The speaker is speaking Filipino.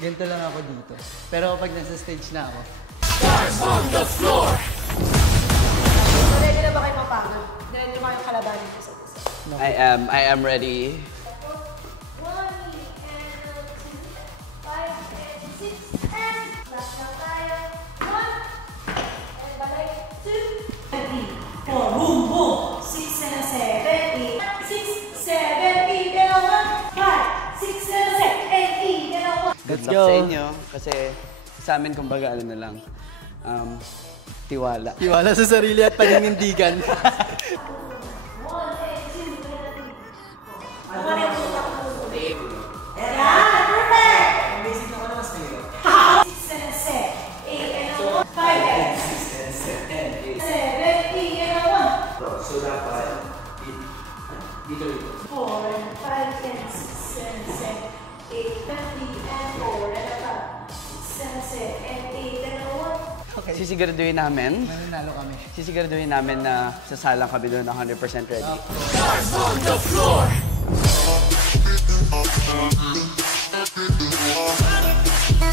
Ganito lang ako dito. Pero pag nasa stage na ako. Stars on the floor! Ready na ba kayo mapagod? Ready na ba kayong kalabanin ko sa puso? No. I am ready. 1, and 2, 5, and 6, and last na tayo. 1, and balik, 2, 3, 4, boom, boom, 6 and 7, 8, 6, 7, 8, and 1, 5, 6, and 7, 8, and 1. Good Let's luck go. sa inyo. Kasi sa amin, kumbaga, ano na lang. Tiwala. Tiwala sa sarili at paninindigan. 1, and 2, and 3, 4. Ayan, perfect! Basic na naman sa iyo. 6 and 7, 8 and 1, 5 and 6, 7, 8 and 1. So, dapat, dito. 4 and 5 and 6 and 7, 8 and 3 and 4 and 5, 6 and 7 and 8 and 1. Okay. Sisiguraduhin namin. Mananalo kami. Sisiguraduhin namin na sasalang kami doon na 100% ready. Stars on the floor! Bye.